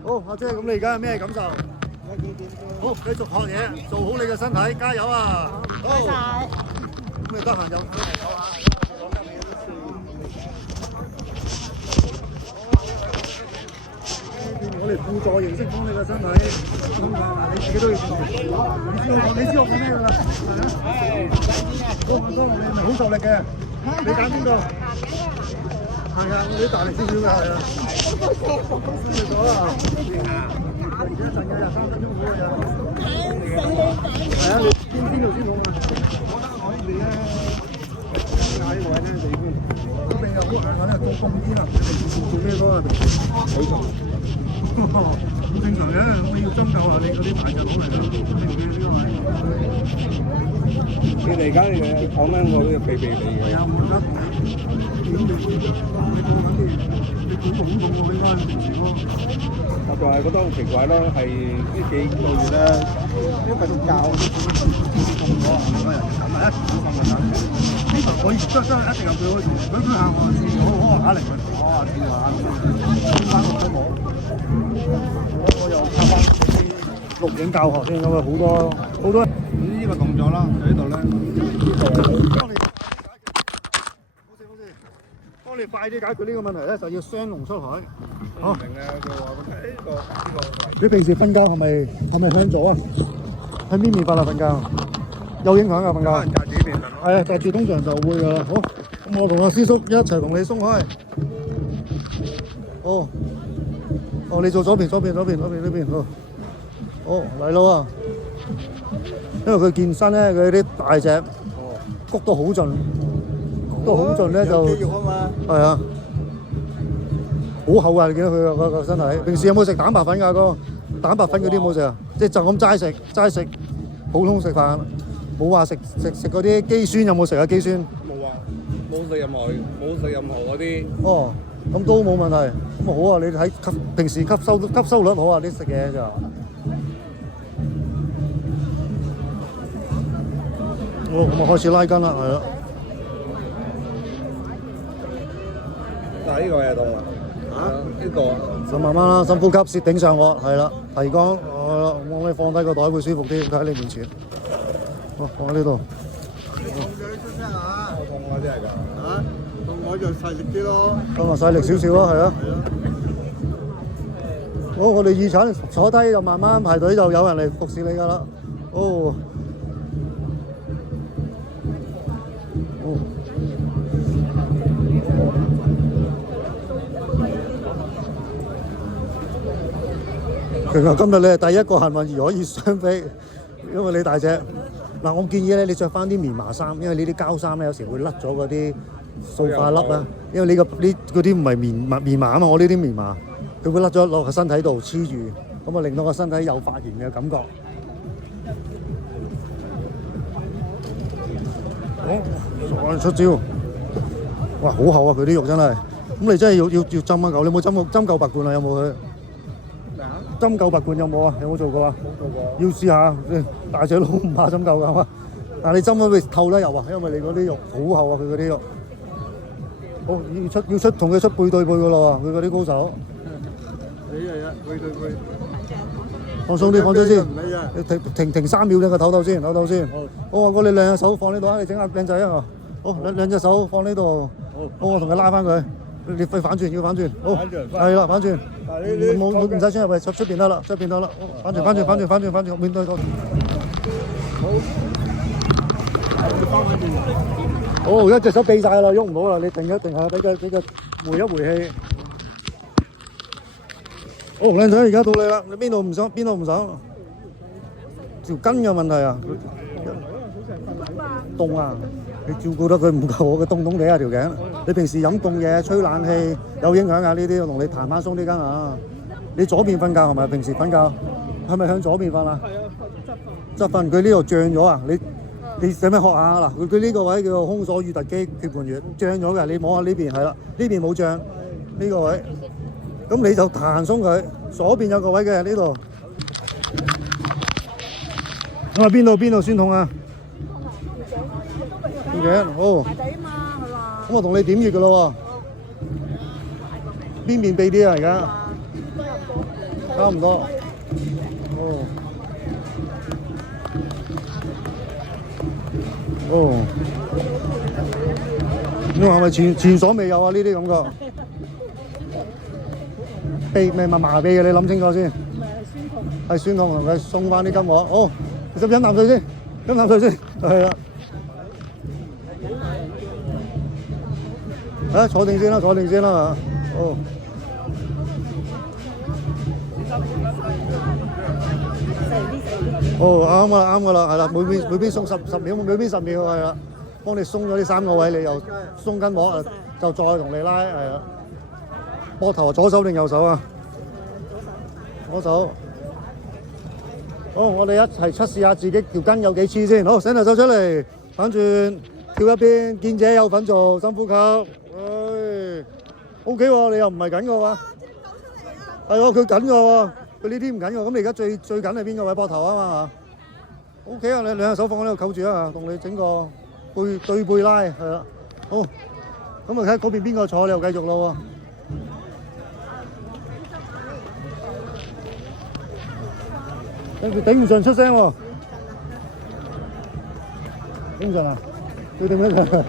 好，阿姐，咁你而家有咩感受？好，繼續學嘢，做好你嘅身體，加油啊！好，謝曬。咁你得閒就上嚟唞下。我哋輔助形式幫你嘅身體，你自己都要做。你知我講咩㗎啦？係啊。好，你咪好受力嘅。你揀邊個？係啊，你大力少少嘅係啊。輸咗啦！而家陣嘅23分鐘好嘅咋。係啊，你邊度先好啊？我覺得可以咧，喺呢位咧地方，嗰邊有我咧做貢獻啊，做咩多啊？好正常嘅，我要針灸下你嗰啲大隻佬嚟啦，呢個位。你哋而家你講緊我呢個肥嘅。係啊，冇得點你過緊啲，你估唔到我應該平時咯。我就係覺得好奇怪咯，係呢幾個月咧，因為瞓覺咁多，好多人咁啊，一瞓就瞓。呢個我真係一定有佢可以做，佢行我試好下嚟佢，跳下，中間都冇。我又拍翻錄影教學先，咁啊好多呢個動作啦，喺呢度咧，幫你快啲解決呢個問題咧，就要雙龍出海。好。明啊，佢話呢個。你平時瞓覺係咪向左啊？向邊面瞓啊？瞓覺有影響㗎瞓覺。可能就自己邊瞓咯。係啊，就住通常就會㗎啦。好，咁我同阿師叔一齊同你鬆開。哦。哦，你做左邊呢邊好。好，嚟咯啊！因為佢健身咧，佢啲大隻，谷到好盡咧就係啊，好厚啊！你見到佢個身體。平時有冇食蛋白粉㗎？哥，蛋白粉嗰啲有冇食啊？即係就咁齋食普通食飯，冇話食嗰啲肌酸有冇食啊？肌酸冇啊，冇食任何嗰啲。哦，咁都冇問題。咁啊好啊，你睇平時吸收率好啊，你食嘢就。好，咁啊開始拉筋啦，係啦。但係呢個喺度啊？呢個就慢慢啦，深呼吸，舌頂上顎，係啦，提肛，我你放低個袋會舒服啲，喺你面前。好，放喺呢度。痛嘅出聲嚇，痛啊真係㗎嚇，痛我就細力啲咯。咁啊細力少少啦，係啊。好，我哋預產坐低就慢慢排隊，就有人嚟服侍你㗎啦。哦，哦。其實今日你係第一個幸運兒可以雙飛，因為你大隻。嗱，我建議咧，你着翻啲棉麻衫，因為呢啲膠衫咧有時會甩咗嗰啲塑化粒啊。因為呢嗰啲唔係棉麻啊嘛，我呢啲棉麻，佢會甩咗落個身體度黐住，咁啊令到個身體有發炎嘅感覺。好，再出招！哇，好厚啊！佢啲肉真係。咁你真係要針一嚿，你有冇針灸拔罐啊？有冇佢？針灸拔罐有冇啊？有冇做過啊？冇做過。要試下，大隻佬唔怕針灸㗎嘛。但係你針咗佢透得入啊，因為你嗰啲肉好厚啊，佢嗰啲肉。好，要出同佢出背對背㗎咯喎，佢嗰啲高手。你係啊，背對背。放鬆啲，放鬆先。你停3秒，你個唞先，唞先。好，我你兩隻手放呢度啊，你整下靚仔啊！好，兩隻手放呢度。好，我同佢拉翻佢。你快反轉，要反轉。好，係啦，反轉。冇唔使穿入去，出邊得啦，出邊得啦。反轉，面對到。好，一隻手痹晒啦，喐唔到啦，你停下，俾佢回一回氣。好，靚仔，而家到你啦，你邊度唔想？條筋有問題啊？凍啊！你照顧得佢唔夠，佢凍地啊條頸。你平時飲凍嘢、吹冷氣有影響啊！呢啲要同你彈翻鬆啲筋啊！你左邊瞓覺係咪？平時瞓覺係咪向左邊瞓啊？側瞓。佢呢度脹咗啊！你使咩學下嗱？佢呢個位叫做胸鎖乳突肌缺盆穴，脹咗嘅。你摸下呢邊係啦，呢邊冇脹，呢個位。咁你就彈鬆佢，左邊有個位嘅呢度。咁啊邊度酸痛啊？嘅好。咁我同你點穴㗎咯喎。邊邊痹啲啊？而家差唔多。哦。你話係咪前所未有啊？呢啲感覺。痹咪麻痹嘅，你諗清楚先。係酸痛，同佢鬆翻啲筋膜。好，你使唔使飲啖水先？飲啖水先，係啦。坐定先啦嚇。哦。哦，啱㗎啦，係啦，每邊鬆10秒，每邊10秒係啦，幫你鬆咗呢3個位，你又鬆筋膜，就再同你拉係啦。膊頭左手定右手啊？左手。好，我哋一齊測試下自己條筋有幾黐先。好，伸條手出嚟，反轉，跳一邊，見者有份做，深呼吸。OK 喎，你又唔係緊嘅喎。係喎，佢緊嘅喎，佢呢啲唔緊嘅。咁你而家最緊係邊個位？膊頭啊嘛。OK 啊，你兩隻手放喺度扣住啊，同你整個對背拉係啦。好，咁啊睇嗰邊邊個坐，你又繼續咯喎。跟住頂唔順出聲喎，頂唔順啊？要頂唔順？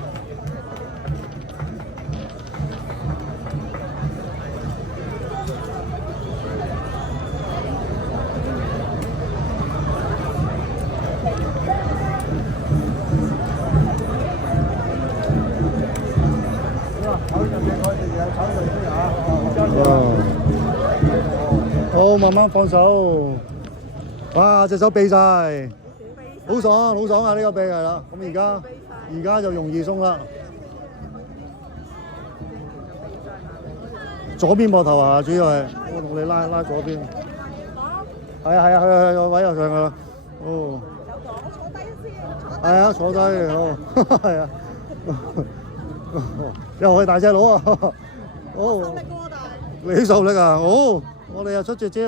好，慢慢放手。哇！隻手痹晒，好爽啊！呢個臂係啦，咁而家就容易鬆啦。左邊膊頭啊，主要係我同你拉左邊。係啊，個位又上去啦。哦。係啊，坐低好。係啊。又係大隻佬啊！哦。你受力啊！好，我哋又出絕招。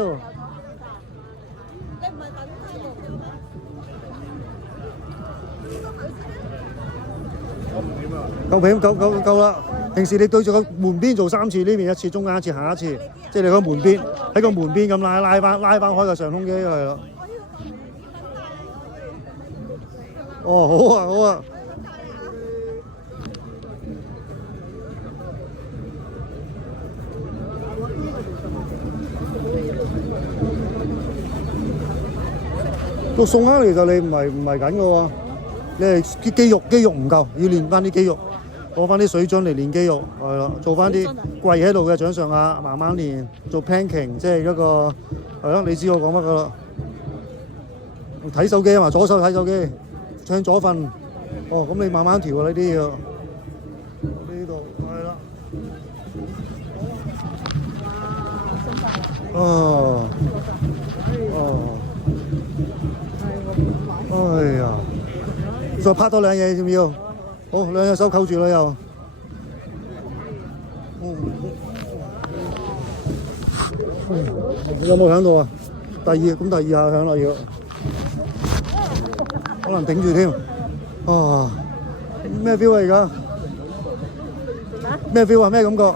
夠啦！平時你對住個門邊做3次，呢邊1次，中間1次，下1次，即係你個門邊喺個門邊咁拉翻開個上胸肌係啦。哦，好啊！個送翻嚟就你唔係緊嘅喎，你係啲肌肉唔夠，要練翻啲肌肉，攞翻啲水樽嚟練肌肉，係啦，做翻啲跪喺度嘅掌上壓，慢慢練，做 planking， 即係一個係咯，你知我講乜噶啦？睇手機啊嘛，左手睇手機，向左瞓。哦，咁你慢慢調啊呢啲要，呢度係啦。哦，哎呀，再拍多兩嘢要唔要？好，兩隻手扣住啦又。有冇響到啊？第二下響啦要，可能頂住添。啊，咩 feel 啊而家？咩 feel 啊？咩感覺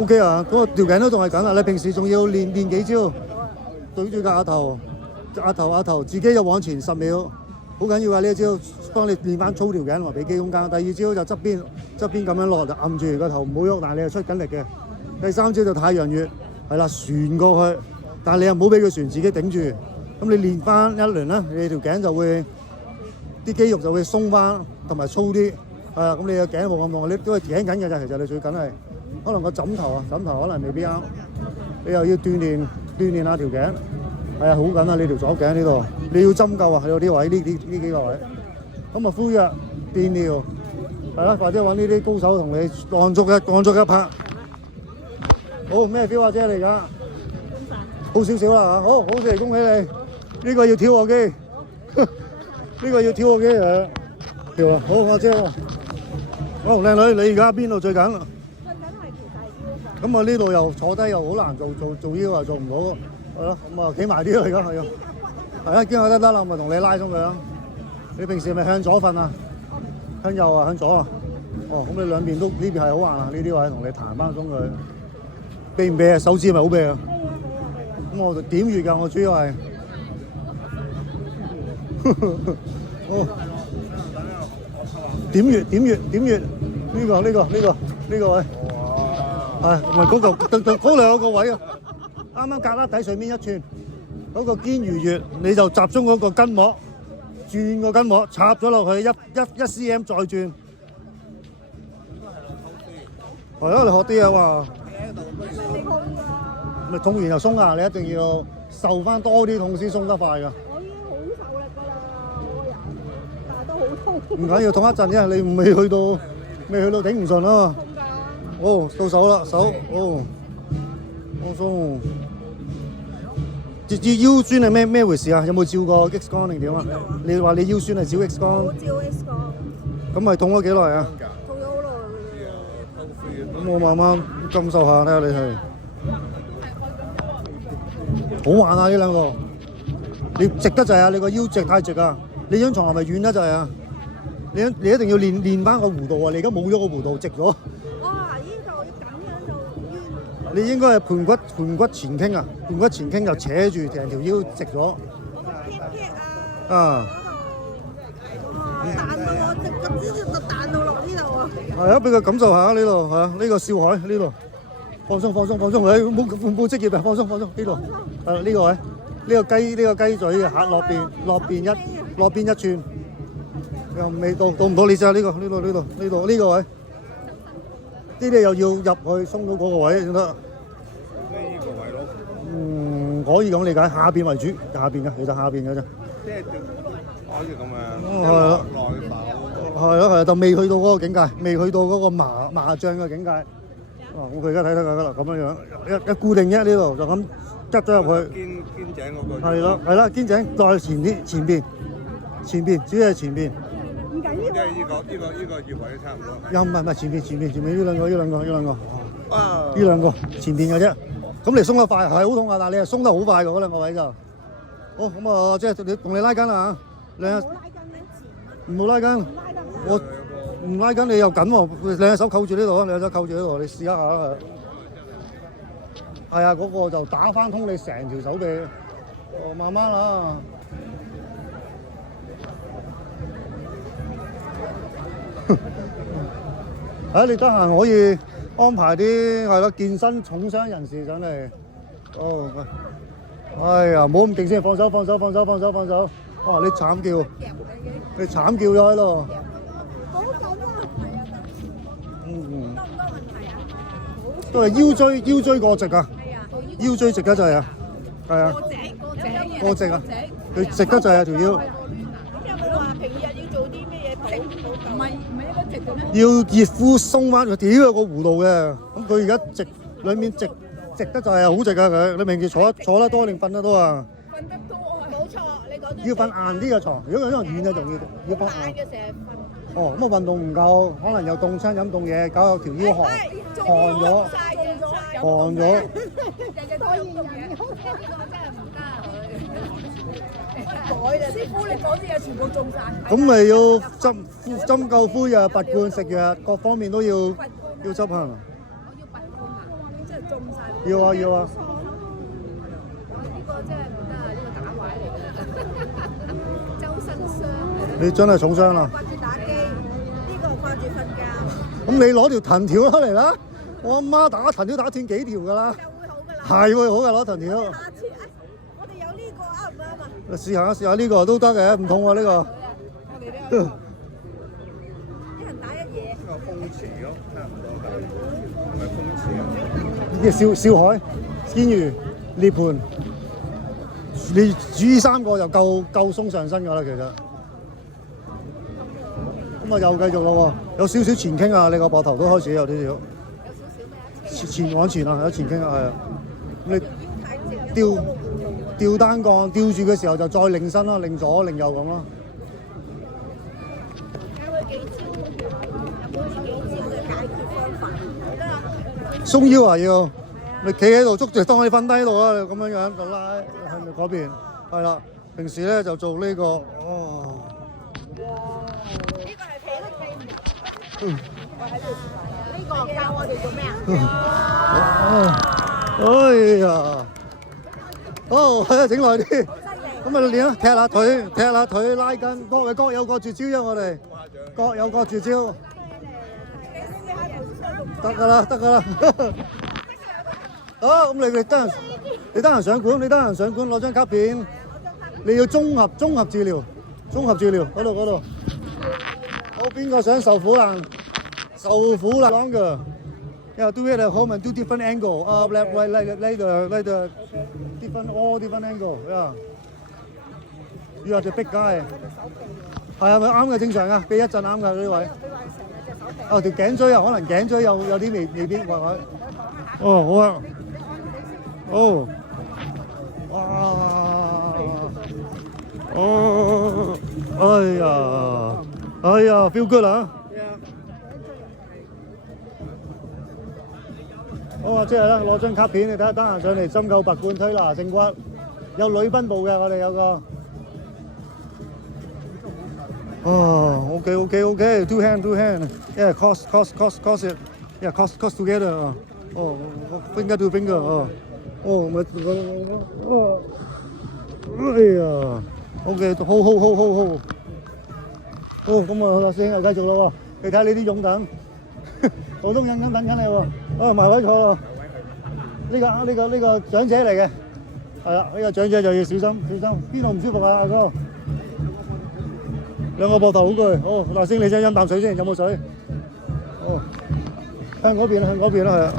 ？OK 啊，嗰個條頸都仲係緊啊！你平時仲要練幾招，對住個額頭，自己又往前10秒，好緊要啊！呢一招幫你練翻粗條頸同埋俾肌空間。第二招就側邊咁樣落，就按住個頭唔好喐，但係你係出緊力嘅。第三招就太陽穴，係啦，旋過去，但係你又唔好俾佢旋，自己頂住。咁你練翻一輪啦，你條頸就會啲肌肉就會鬆翻同埋粗啲。係啊，咁你個頸冇咁痛，你都係頸緊嘅咋。其實你最緊係可能個枕頭可能未必啱，你又要鍛鍊下條頸。係啊，好緊啊！你條左頸呢度，你要針灸啊！有啲位呢幾個位，咁啊敷藥電療，係啦，或者揾呢啲高手同你按足一拍。好，咩 feel 啊姐你而家？好少少啦嚇，好嘅，恭喜你！呢個要跳個機，呢個要跳個機誒，跳啦！好，阿姐，好靚女，你而家邊度最緊？最緊係條大腰。咁啊呢度又坐低又好難做腰啊，做唔到，係咯，咁啊企埋啲啦而家係啊，係啊，經下得啦，咪同你拉鬆佢啦。你平時咪向左瞓啊？向右啊？向左啊？哦，咁你兩邊都呢邊係好硬啊，呢啲位同你彈翻鬆佢。痹唔痹啊？手指咪好痹啊？咁我就點穴㗎，我主要係，哦，點穴，呢個位，係唔係嗰兩個位啊？啱啱胳肋底上面1寸，嗰個肩俞穴，你就集中嗰個筋膜，轉個筋膜插咗落去1 cm 再轉，係啊，你學啲啊哇！咪痛完又鬆啊！你一定要受翻多啲痛先鬆得快㗎。我已經好受力㗎啦，我個人，但係都好痛。唔緊要，痛一陣啫，你未去到頂唔順啊嘛。痛㗎。哦，到手啦，手，哦，放鬆。腰酸係咩回事啊？有冇照過 X 光定點啊？你話你腰酸係照 X 光？我照 X 光。咁咪痛咗幾耐啊？痛咗好耐。咁我慢慢感受下，睇下你係。好玩啊！呢兩個，你直得滯啊！你個腰直太直啊！你張床係咪軟得滯啊？你一定要練翻個弧度啊！你而家冇咗個弧度，直咗。哇！依個要咁樣就冤。你應該係盤骨前傾啊！盤骨前傾就扯住成條腰直咗。嗰個劈劈啊！啊！彈到我隻腳趾就彈到落呢度啊！係啊，俾佢感受下呢度嚇，呢個笑海呢度。放鬆，你冇職業啊！放鬆呢度，呢個位，呢個雞嘴嘅下落邊1寸，又未到唔到你啫？呢個位，呢啲又要入去鬆到嗰個位先得。呢個位咯。可以咁理解，下邊為主，下邊嘅，其實下邊嘅啫。即係可以咁樣。係啊。內手。係啊，就未去到嗰個境界，未去到嗰個麻將嘅境界。我而家睇得啦，咁樣一固定啫，呢度就咁拮咗入去。肩頸嗰個。係啦，肩頸再前邊，主要係前邊。唔緊要。即係呢個穴位都差唔多。又唔係前邊呢兩個。呢兩個前邊嘅啫。咁你鬆得快係好痛啊，但係你係鬆得好快㗎嗰兩個位就。好，咁啊，即係同你拉筋啦嚇。唔好拉筋。我。唔拉筋你又緊喎，兩隻手扣住呢度啊，兩隻手扣住呢度，你試一下啊。係啊，嗰個就打翻通你成條手臂。哦，慢慢啦。你得閒可以安排啲係咯健身重傷人士上嚟。哦，哎呀，唔好咁勁先，放手。哇！你慘叫咗喺度。都係腰椎過直啊！腰椎直得滯啊！係啊，過直啊！佢直得滯啊條腰。要熱敷鬆翻，屌有個弧度嘅，咁佢而家直兩面直得就係好直啊佢，你平時坐得多定瞓得多啊？瞓得多啊，冇錯，你講得要瞓硬啲嘅床，如果軟就仲要瞓硬。嘅成日瞓。哦，咁啊運動唔夠，可能又凍親飲凍嘢，搞到條腰寒咗。日日都要飲嘢，真係唔得啊佢。師傅，你講啲嘢全部中晒。咁咪要針灸敷藥、拔罐食藥，各方面都要執行。我要拔罐啊！真係中晒。要啊！呢個真係唔得啊！呢個打壞嚟㗎，周身傷。你真係重傷啦！掛住打機，呢個掛住瞓覺。咁你攞條藤條出嚟啦！我阿媽打藤條打斷幾條㗎啦。係會好㗎，攞藤條。下次我哋有呢個啱唔啱啊？試下呢個都得嘅，唔痛喎呢個。我哋呢個一人打一嘢。呢個風池咯，差唔多係，係咪風池啊？呢個燒海、鮮魚、涅盤，你煮呢三個就夠鬆上身㗎啦，其實。咁啊又繼續咯喎，有少少前傾啊，你個膊頭都開始有啲少。前往前啊，有前傾啊，係啊。咁你吊單槓吊住嘅時候就再擰身咯，擰左擰右咁咯。教佢幾招，有冇啲幾招嘅解決方法？鬆腰啊要，你企喺度捉住，當你瞓低喺度啦，咁樣樣就拉向嗰邊，係啦。平時咧就做呢個，哦。呢個係企都企唔入。呢個教我哋做咩啊？哎呀，哦，係啊，整耐啲，咁啊練啦，踢下腿，拉筋，各有各絕招啫，我哋各有各絕招，得㗎啦。好，咁你得閒上館，攞張卡片，你要綜合治療，嗰度。好，邊個想受苦難？longer。Yeah, do it at home and do different angle. Left, right, like the different angle. Yeah. You are the big guy. 係啊，咪啱嘅，正常啊，俾一陣啱㗎呢位。哦，條頸椎啊，可能頸椎有啲未必或者。哦，好啊。哦。哇。哦。哎呀 ，feel good 啊！好啊，即係啦，攞張卡片，你睇下得閒上嚟針灸拔罐推拿正骨，有女賓部嘅，我哋有個。哦 ，OK，two hand，yeah， cross it，yeah， cross together， 哦 ，finger to finger， 哦，哎呀 ，OK， 好，好，咁啊，師兄又繼續咯喎，你睇下你啲擁躉，好多人等緊你喎。哦，埋位坐咯！呢個長者嚟嘅，係啦，呢個長者就要小心，邊度唔舒服啊，阿哥？兩個膊頭好攰，好，嗱先，你先飲啖水先，有冇水？哦，向嗰邊啦，係啊。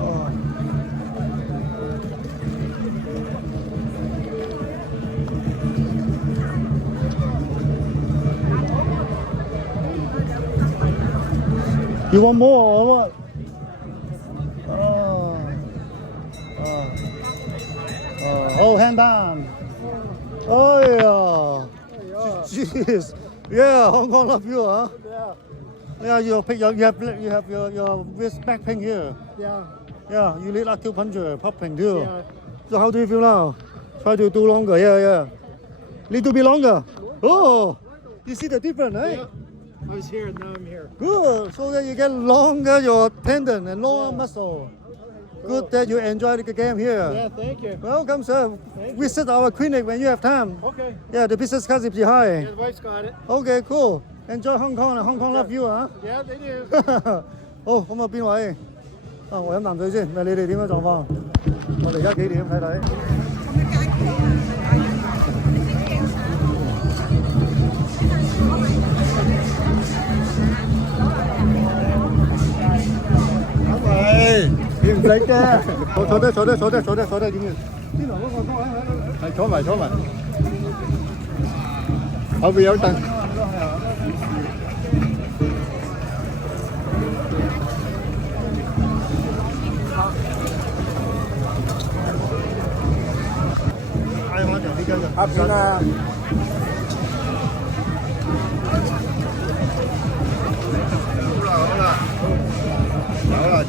You want more or what? Oh, hand down. Oh yeah. Jeez. Yeah, Hong Kong love you, huh? Yeah. You have your wrist back pain here. Yeah. You need acupuncture, popping too. Yeah. So how do you feel now? Try to do longer. Yeah. Little bit longer. Oh, you see the difference, right? Yeah. I was here, now I'm here. Good. So that you get longer your tendon and lower muscle. Good that you enjoy the game here. Yeah, thank you. Welcome, sir. Visit our clinic when you have time. Okay. Yeah, the business card is behind. The wife's got it. Okay, cool. Enjoy Hong Kong and Hong Kong love you, huh? Yeah, they do. 好，咁啊邊位？啊，我飲啖水先。咪你哋點樣狀況？我哋而家幾點睇睇？你唔使驚。坐低，坐低，坐低，坐低，坐低點嘅？邊度嗰個係坐埋，坐埋。後邊有凳。阿片啊！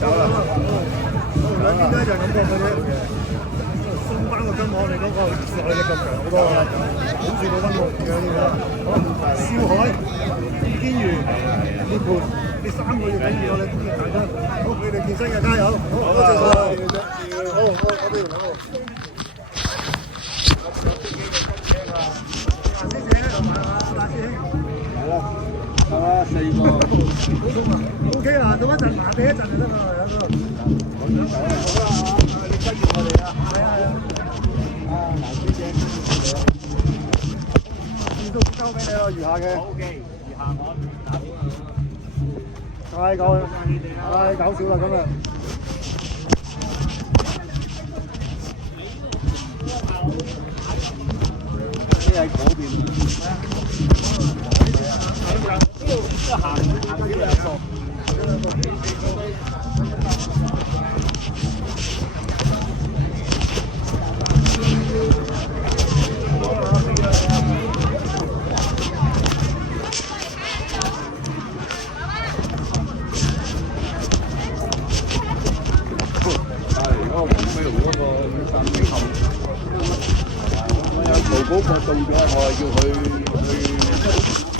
走啦！兩邊咧就感覺嗰啲鬆班個金殼，你嗰個耐力咁強好多啊！好似個溫木嘅呢個，燒海、堅魚、呢盤，呢3個要緊要我哋堅大餐。好，你哋健身嘅加油！好，多謝晒！好，我哋兩個。係啦，4個。O K 啦，到一陣麻地一陣就得啦，有個。咁樣好啦，你跟住我哋啊。係啊係啊。啊，麻小姐。都交俾你咯，餘下嘅。好嘅，餘下我打好啊。太搞笑啦咁啊！呢喺嗰邊。淘寶活動嘅，我係要去。